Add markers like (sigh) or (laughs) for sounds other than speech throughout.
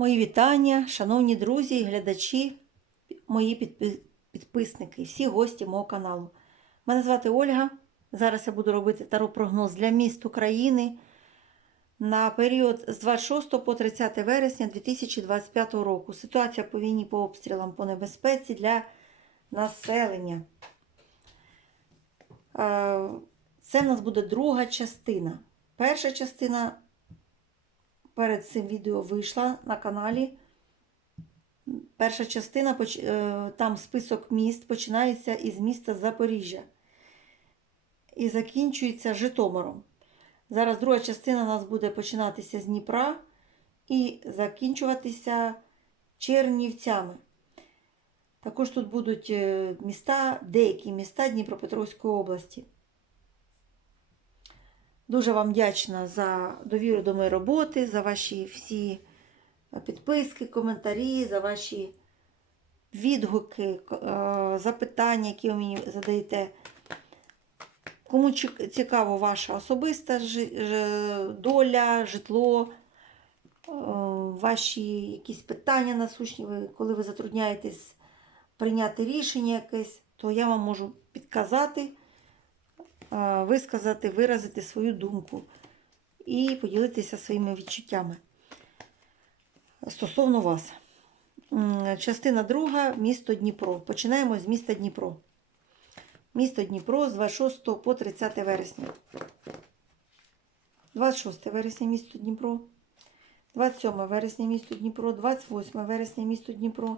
Мої вітання, шановні друзі і глядачі, мої підписники, всі гості мого каналу. Мене звати Ольга. Зараз я буду робити таро-прогноз для міст України на період з 26 по 30 вересня 2025 року. Ситуація по війні, по обстрілам, по небезпеці для населення. Е, Це в нас буде друга частина. Перша частина перед цим відео вийшла на каналі. Перша частина, е, там список міст починається із міста Запоріжжя і закінчується Житомиром. Зараз друга частина у нас буде починатися з Дніпра і закінчуватися Чернівцями. Також тут будуть е, міста, деякі міста Дніпропетровської області. Дуже вам вдячна за довіру до моєї роботи, за ваші всі підписки, коментарі, за ваші відгуки, е, запитання, які ви мені задаєте. Кому цікаво ваша особиста доля, житло, е, ваші якісь питання насущні, коли ви затрудняєтесь прийняти рішення якесь, то я вам можу підказати, висказати, виразити свою думку і поділитися своїми відчуттями стосовно вас. Частина друга місто Дніпро. Починаємо з міста Дніпро. Місто Дніпро з 26 по 30 вересня. 26 вересня місто Дніпро. 27 вересня місто Дніпро. 28 вересня місто Дніпро.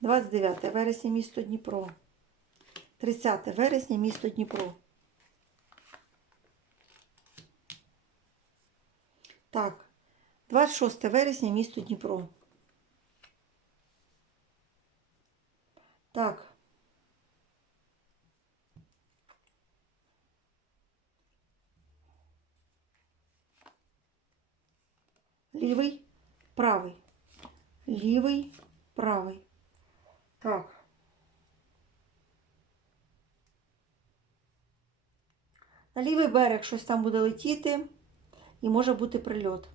29 вересня місто Дніпро. 30 вересня місто Дніпро. Так. 26 вересня місто Дніпро. Так. Лівий, правий. Лівий, правий. Так. На лівий берег щось там буде летіти і може бути прильот.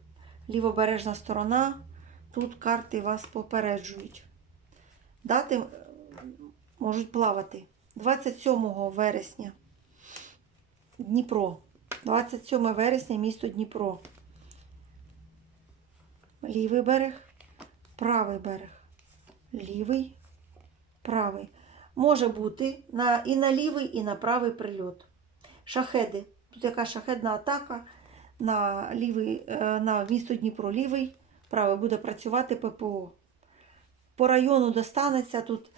Лівобережна сторона. Тут карти вас попереджують. Дати е, можуть плавати. 27 вересня Дніпро. 27 вересня місто Дніпро. Лівий берег, правий берег. Лівий, правий. Може бути на, і на лівий, і на правий прильот. Шахеди. Тут яка шахедна атака на лівий, е, на місто Дніпро лівий, правий буде працювати ППО. По району достанеться тут.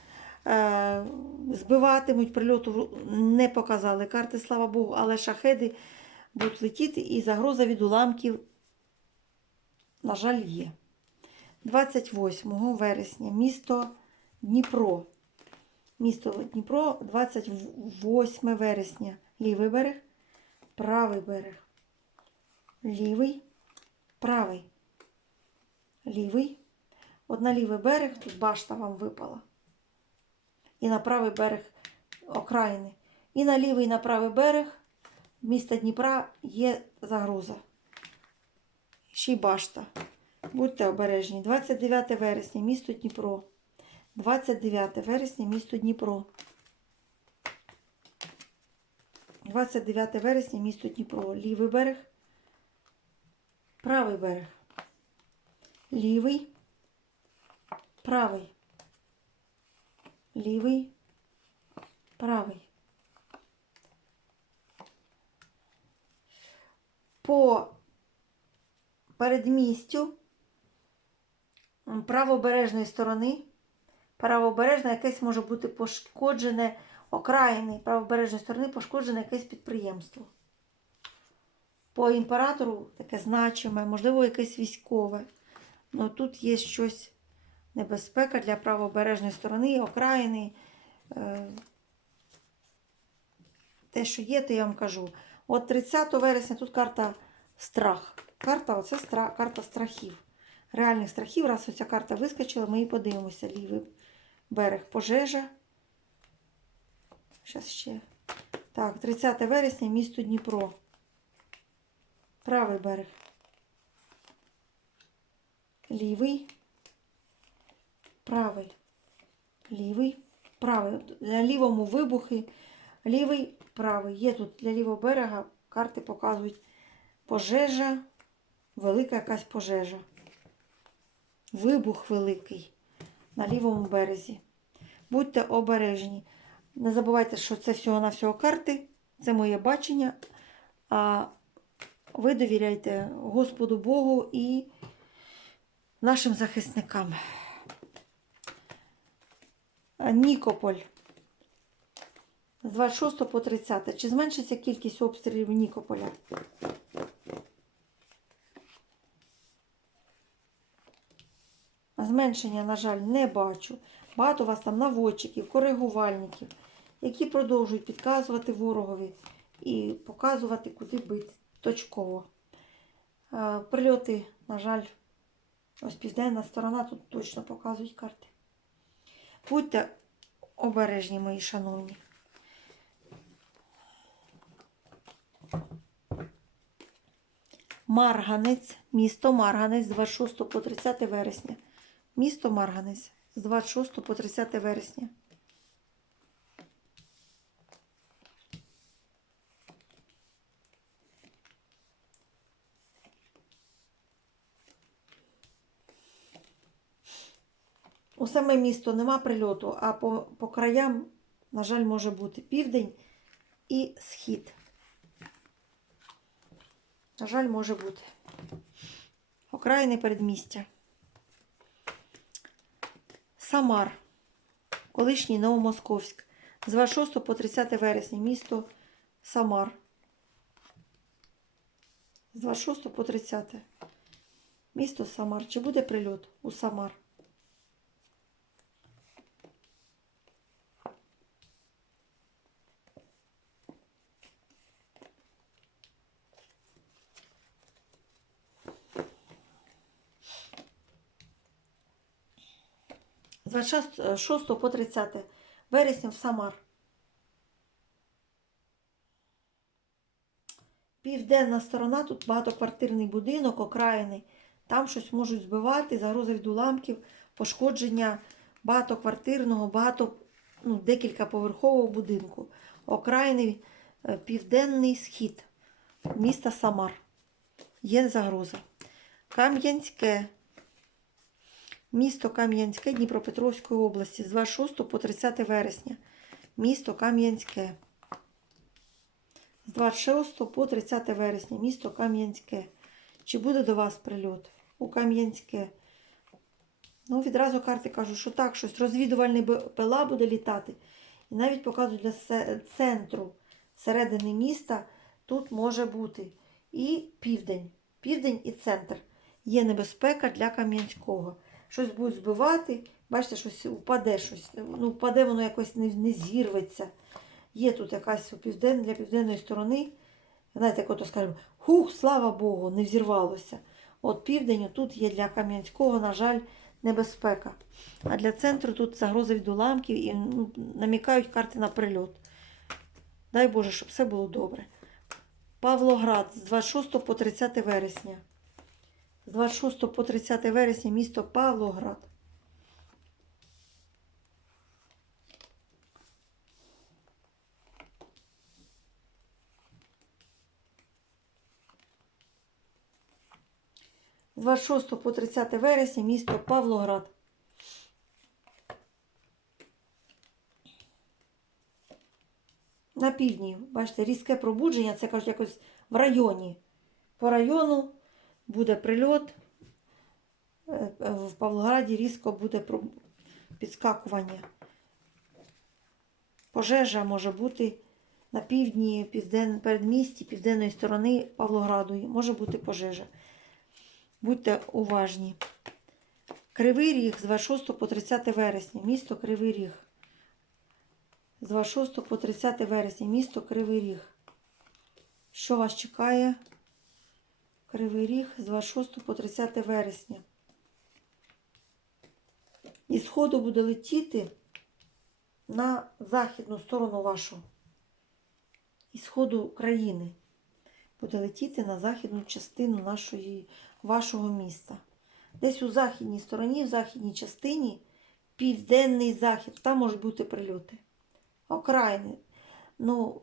Е, збиватимуть прильоту не показали карти, слава Богу, але шахеди будуть летіти і загроза від уламків, на жаль, є. 28 вересня місто Дніпро. Місто Дніпро 28 вересня. Лівий берег, правий берег. Лівий, правий. Лівий. От на лівий берег тут башта вам випала. І на правий берег окраїни. І на лівий, і на правий берег міста Дніпра є загроза. Ще й башта. Будьте обережні. 29 вересня, місто Дніпро. 29 вересня, місто Дніпро. 29 вересня, місто Дніпро. Лівий берег. Правий берег. Лівий. Правий. Лівий. Правий. По передмістю правобережної сторони. Правобережна якесь може бути пошкоджене окраїни правобережної сторони пошкоджене якесь підприємство. По імператору таке значиме, можливо, якесь військове. Ну тут є щось небезпека для правобережної сторони, окраїни. Е, Те, що є, то я вам кажу. От 30 вересня тут карта страх. Карта оце стра, карта страхів. Реальних страхів. Раз оця карта вискочила, ми і подивимося. Лівий берег пожежа. Зараз ще. Так, 30 вересня, місто Дніпро. Правий берег. Лівий. правий, лівий, правий. Для лівому вибухи, лівий, правий. Є тут для лівого берега карти показують пожежа, велика якась пожежа. Вибух великий на лівому березі. Будьте обережні. Не забувайте, що це всього-навсього карти, це моє бачення. А ви довіряйте Господу Богу і нашим захисникам. Нікополь. З 26 по 30. Чи зменшиться кількість обстрілів Нікополя? Зменшення, на жаль, не бачу. Багато у вас там наводчиків, коригувальників, які продовжують підказувати ворогові і показувати, куди бити точково. Е, Прильоти, на жаль, ось південна сторона тут точно показують карти. Будьте обережні, мої шановні. Марганець, місто Марганець з 26 по 30 вересня. Місто Марганець з 26 по 30 вересня. У саме місто нема прильоту, а по, по краям, на жаль, може бути південь і схід. На жаль, може бути. Окраїни передмістя. Самар, колишній Новомосковськ. З 26 по 30 вересня. Місто Самар. З 26 по 30. Місто Самар. Чи буде прильот у Самар? З 26 по 30 вересня в Самар. Південна сторона, тут багатоквартирний будинок, окраїний. Там щось можуть збивати, загрози від уламків, пошкодження багатоквартирного, багато, ну, декілька поверхового будинку. Окраїний е, південний схід міста Самар. Є загроза. Кам'янське. Місто Кам'янське Дніпропетровської області з 26 по 30 вересня. Місто Кам'янське. З 26 по 30 вересня. Місто Кам'янське. Чи буде до вас прильот у Кам'янське? Ну, відразу карти кажуть, що так, щось розвідувальний БПЛА буде літати. І навіть показують для центру середини міста тут може бути і південь. Південь і центр. Є небезпека для Кам'янського щось будуть збивати, бачите, щось упаде щось. Ну, впаде воно якось не, не зірветься. Є тут якась півден, для південної сторони. Знаєте, як ото скажемо, хух, слава Богу, не взірвалося. От південь тут є для Кам'янського, на жаль, небезпека. А для центру тут загроза від уламків і ну, намікають карти на прильот. Дай Боже, щоб все було добре. Павлоград з 26 по 30 вересня. З 26 по 30 вересня місто Павлоград. З 26 по 30 вересня місто Павлоград. На півдні, бачите, різке пробудження, це кажуть якось в районі. По району буде прильот. Е, В Павлограді різко буде підскакування. Пожежа може бути на півдні, півден, передмісті, південної сторони Павлограду. Може бути пожежа. Будьте уважні. Кривий Ріг з 26 по 30 вересня. Місто Кривий Ріг. З 26 по 30 вересня. Місто Кривий Ріг. Що вас чекає? Кривий Ріг з 26 по 30 вересня. І сходу буде летіти на західну сторону вашу. І сходу країни. Буде летіти на західну частину нашої, вашого міста. Десь у західній стороні, в західній частині південний захід, там можуть бути прильоти. Окраїни. Ну,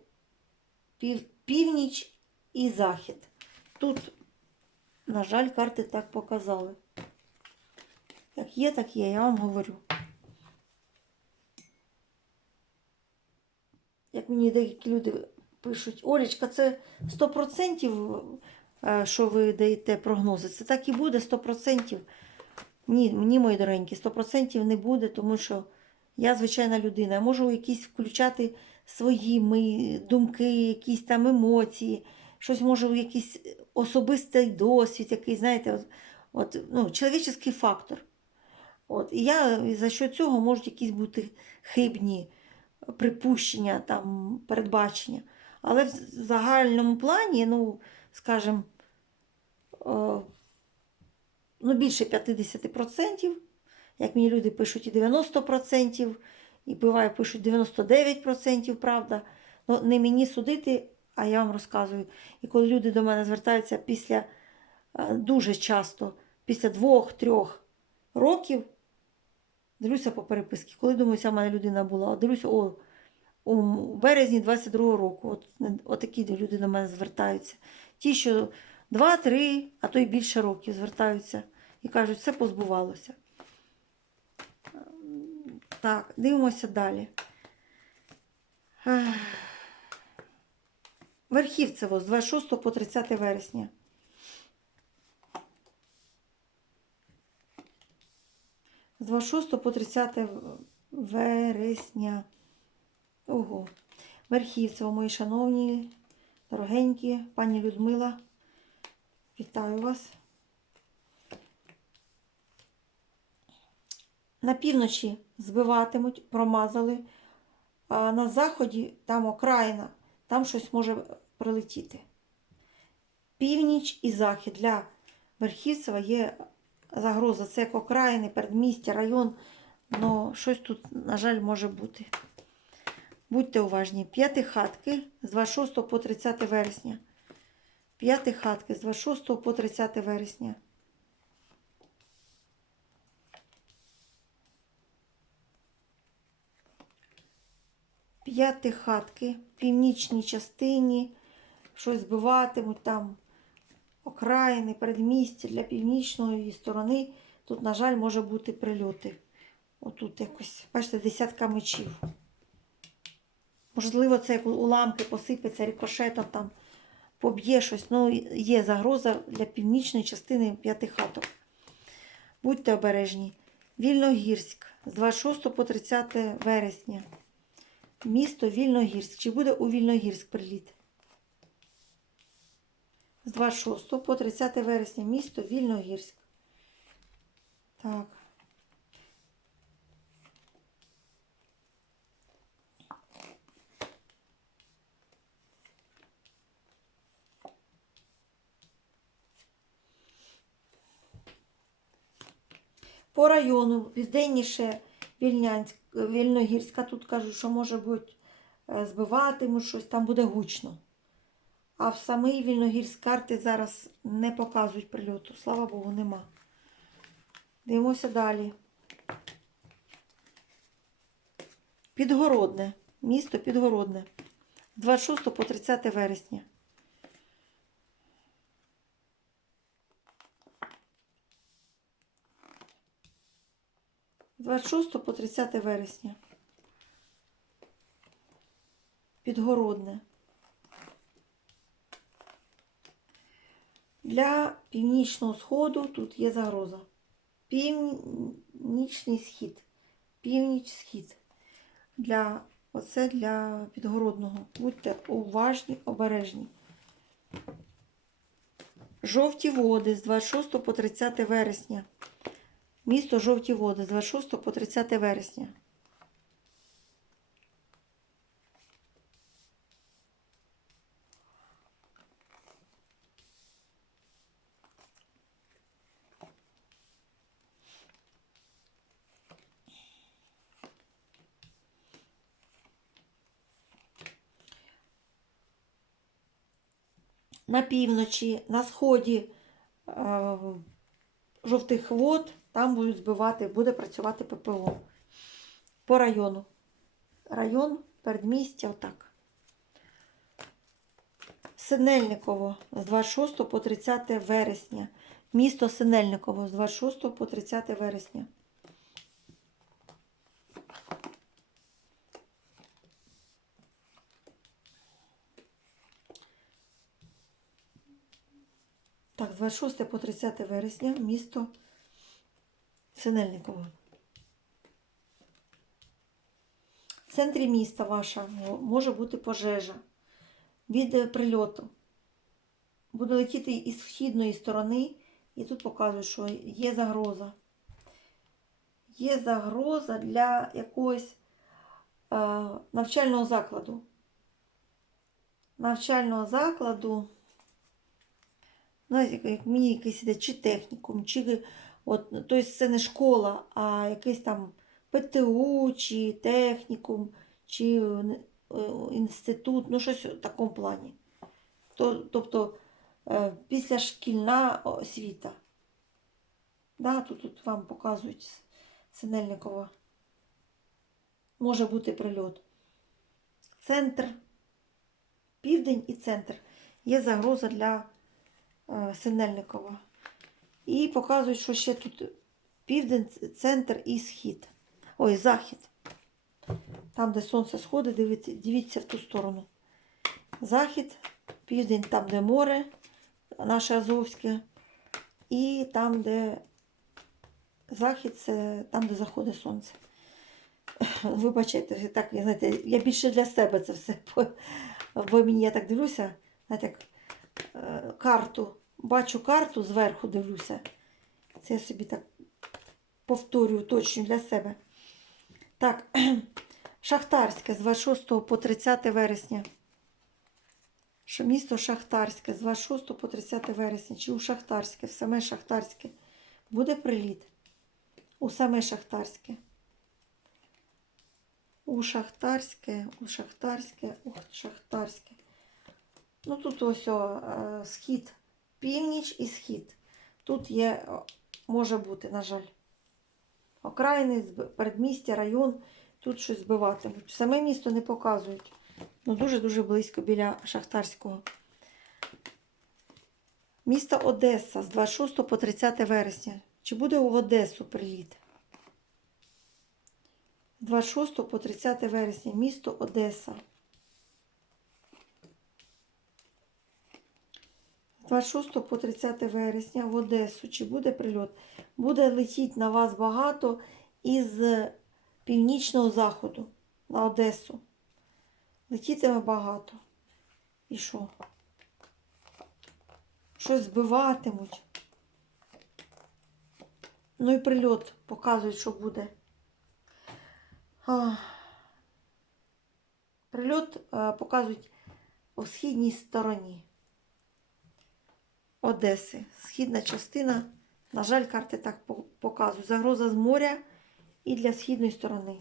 пів, північ і захід. Тут, на жаль, карти так показали. Як є, так є, я вам говорю. Як мені деякі люди пишуть, Олечка, це 100%, е, що ви даєте прогнози. Це так і буде 100%. Ні, ні, мої доренькі, 100% не буде, тому що я звичайна людина. Я можу якісь включати свої думки, якісь там емоції, щось можу, якийсь особистий досвід, який, знаєте, от, от, ну, чоловічий фактор. От, і я за що цього можуть якісь бути хибні припущення, там, передбачення. Але в загальному плані, ну, скажімо, ну, більше 50%, як мені люди пишуть, і 90%, і буває пишуть 99%, правда. Ну, не мені судити, а я вам розказую. І коли люди до мене звертаються після е, дуже часто, після двох-трьох років, дивлюся по переписці, коли думаю, ця в мене людина була, дивлюся, о, у березні 22-го року. От, от такі люди до мене звертаються. Ті, що 2-3, а то й більше років звертаються і кажуть, все позбувалося. Так, дивимося далі. Верхівцево з 26 по 30 вересня. З 26 по 30 вересня. Ого. Верхівцево, мої шановні, дорогенькі, пані Людмила. Вітаю вас. На півночі збиватимуть, промазали, а на заході там окраїна, там щось може прилетіти. Північ і захід для Верхівцева є загроза. Це як окраїни, передмістя, район. але щось тут, на жаль, може бути. Будьте уважні. П'яти хатки з 26 по 30 вересня. П'яти хатки з 26 по 30 вересня. П'яти хатки в північній частині. Щось збиватимуть там окраїни, передмістя для північної сторони. Тут, на жаль, може бути прильоти. Отут якось, бачите, десятка мечів. Можливо, це як уламки посипеться рикошетом, там поб'є щось. Ну, є загроза для північної частини п'яти хаток. Будьте обережні. Вільногірськ з 26 по 30 вересня. Місто Вільногірськ. Чи буде у Вільногірськ приліт? З 26 по 30 вересня. Місто Вільногірськ. Так. По району південніше Вільнянськ, Вільногірська, тут кажуть, що може бути е, збиватимуть щось, там буде гучно. А в самий Вільногірськ карти зараз не показують прильоту. Слава Богу, нема. Дивимося далі. Підгородне. Місто Підгородне. З 26 по 30 вересня. З 26 по 30 вересня. Підгородне. Для північного сходу тут є загроза. Північний схід. Північ-схід. Для, оце для підгородного. Будьте уважні, обережні. Жовті води з 26 по 30 вересня. Місто Жовті води з 26 по 30 вересня. На півночі, на сході е, жовтих вод, там будуть збивати, буде працювати ППО. по району. Район, передмістя, отак. Синельниково з 26 по 30 вересня. Місто Синельниково з 26 по 30 вересня. Так, з 26 по 30 вересня місто Синельниково. В центрі міста вашого може бути пожежа від е, прильоту. Буде летіти із східної сторони, і тут показує, що є загроза. Є загроза для якогось е, навчального закладу. Навчального закладу, знаєте, як мені якийсь іде чи технікум, чи от, тобто це не школа, а якийсь там ПТУ, чи технікум, чи е, інститут, ну щось в такому плані. Тобто е, післяшкільна освіта. Да, тут, тут вам показують Синельникова. Може бути прильот. Центр, південь і центр. Є загроза для е, Синельникова. І показують, що ще тут південь, центр і схід. Ой, захід. Там, де сонце сходить, дивіться, дивіться в ту сторону. Захід, південь, там, де море, наше Азовське. І там, де захід, це там, де заходить сонце. (laughs) Вибачайте, так, знаєте, я більше для себе це все. (laughs) Бо мені я так дивлюся, знаєте, е, карту. Бачу карту зверху дивлюся. Це я собі так повторюю точно для себе. Так, (clears throat) Шахтарське з 26 по 30 вересня. Місто Шахтарське з 26 по 30 вересня. Чи у Шахтарське, в саме Шахтарське. Буде приліт. У саме Шахтарське. У Шахтарське, у Шахтарське, у Шахтарське. Ну тут ось о, е, схід, північ і схід. Тут є, може бути, на жаль. Окраїни, передмістя, район. Тут щось збиватимуть. Саме місто не показують. Ну, дуже-дуже близько біля Шахтарського. Місто Одеса з 26 по 30 вересня. Чи буде у Одесу приліт? З 26 по 30 вересня. Місто Одеса. 26 по 30 вересня в Одесу. Чи буде прильот? Буде летіти на вас багато із північного заходу на Одесу. Летітиме багато. І що? Щось збиватимуть. Ну і прильот показують, що буде. А, Прильот а, показують у східній стороні Одеси. Східна частина. На жаль, карти так показують. Загроза з моря і для східної сторони.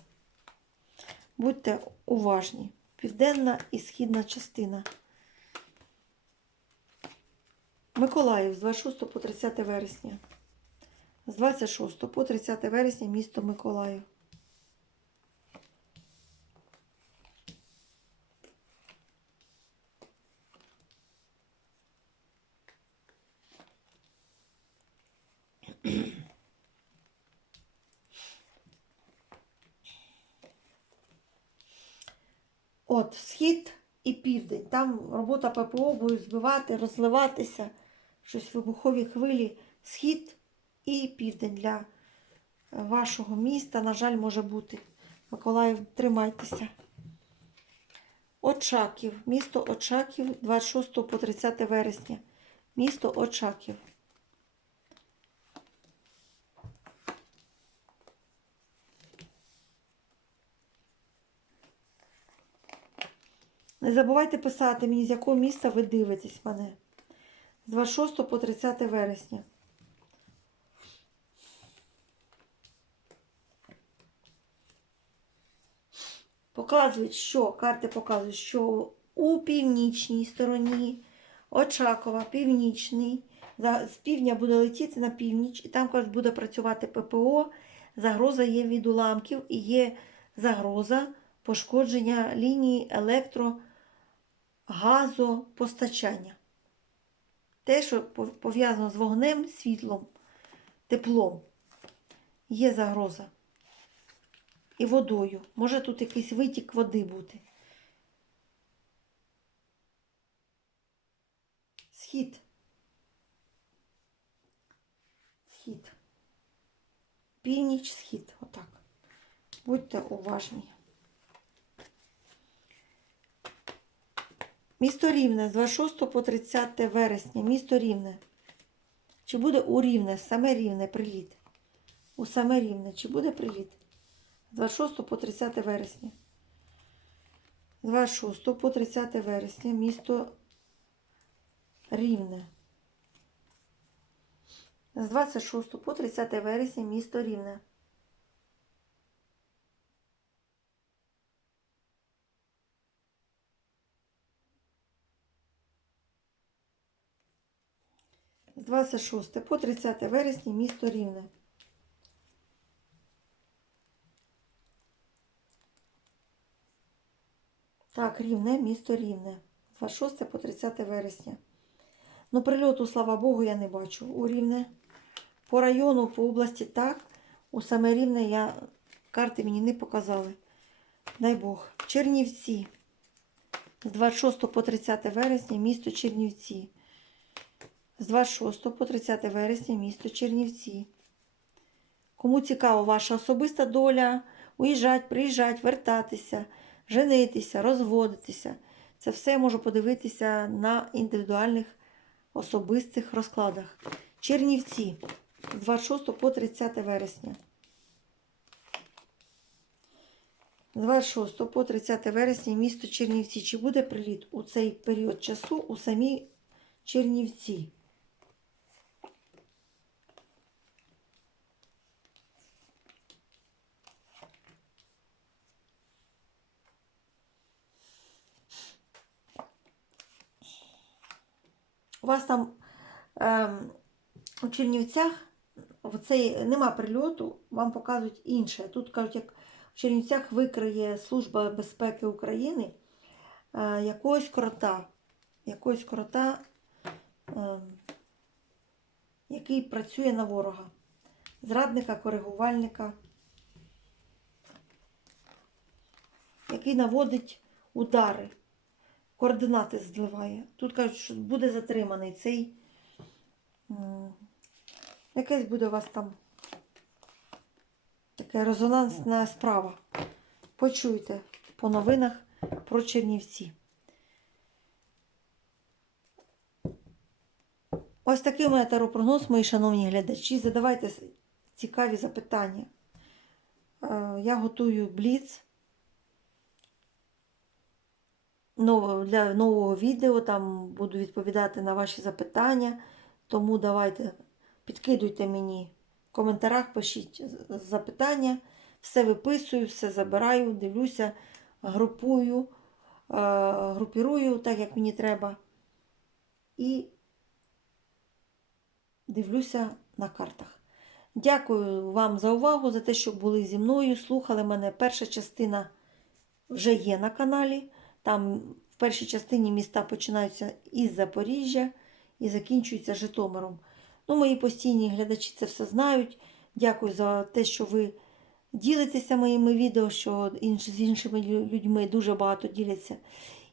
Будьте уважні. Південна і східна частина. Миколаїв з 26 по 30 вересня. З 26 по 30 вересня місто Миколаїв. От, схід і південь. Там робота ППО буде збивати, розливатися. Щось вибухові хвилі. Схід і південь для вашого міста, на жаль, може бути. Миколаїв, тримайтеся. Очаків. Місто Очаків 26 по 30 вересня. Місто Очаків. Не забувайте писати мені, з якого міста ви дивитесь мене. З 26 по 30 вересня. Показують, що карти показують, що у північній стороні Очакова, північний. З півдня буде летіти на північ, і там кажуть, буде працювати ППО. Загроза є від уламків і є загроза пошкодження лінії електрогазопостачання. Те, що пов'язано з вогнем, світлом, теплом, є загроза. І водою. Може тут якийсь витік води бути. Схід. Схід. Північ, схід. Отак. Будьте уважні. Місто Рівне з 26 по 30 вересня. Місто Рівне. Чи буде у Рівне, саме Рівне приліт? У саме Рівне. Чи буде приліт? З 26 по 30 вересня. З 26 по 30 вересня. Місто Рівне. З 26 по 30 вересня місто Рівне. 26 по 30 вересня місто Рівне. Так, Рівне, місто Рівне. 26 по 30 вересня. Ну, прильоту, слава Богу, я не бачу. У Рівне. По району, по області так. У саме Рівне я карти мені не показали. Дай Бог. Чернівці. З 26 по 30 вересня місто Чернівці. З 26 по 30 вересня місто Чернівці. Кому цікава ваша особиста доля, уїжджать, приїжджать, вертатися, женитися, розводитися. Це все я можу подивитися на індивідуальних особистих розкладах. Чернівці з 26 по 30 вересня. З 26 по 30 вересня місто Чернівці. Чи буде приліт у цей період часу у самій Чернівці? У вас там ем, у Чернівцях в цей, нема прильоту, вам показують інше. Тут кажуть, як в Чернівцях викриє Служба безпеки України е, якогось крота, якогось крота, е, який працює на ворога, зрадника, коригувальника, який наводить удари координати зливає. Тут кажуть, що буде затриманий цей. м, Якась буде у вас там така резонансна справа. Почуйте по новинах про Чернівці. Ось такий мене таропрогноз, мої шановні глядачі. Задавайте цікаві запитання. Е, Я готую бліц для нового відео. Там буду відповідати на ваші запитання. Тому давайте підкидуйте мені в коментарях, пишіть запитання. Все виписую, все забираю, дивлюся, групую, е, групірую так, як мені треба. І дивлюся на картах. Дякую вам за увагу, за те, що були зі мною, слухали мене. Перша частина вже є на каналі. Там в першій частині міста починаються із Запоріжжя і закінчуються Житомиром. Ну, мої постійні глядачі це все знають. Дякую за те, що ви ділитеся моїми відео, що з іншими людьми дуже багато діляться.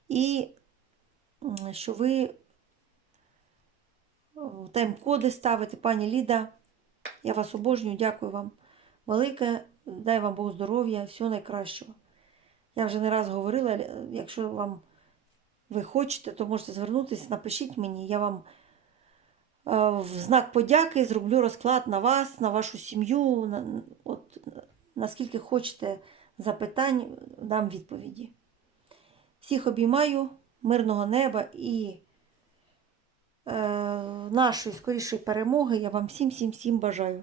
І що ви тайм-коди ставите, пані Ліда. Я вас обожнюю, дякую вам велике. Дай вам Бог здоров'я, всього найкращого. Я вже не раз говорила, е, якщо вам ви хочете, то можете звернутися, напишіть мені, я вам е, в знак подяки зроблю розклад на вас, на вашу сім'ю. От, наскільки хочете запитань, дам відповіді. Всіх обіймаю, мирного неба і е, нашої скорішої перемоги. Я вам всім, всім, всім бажаю.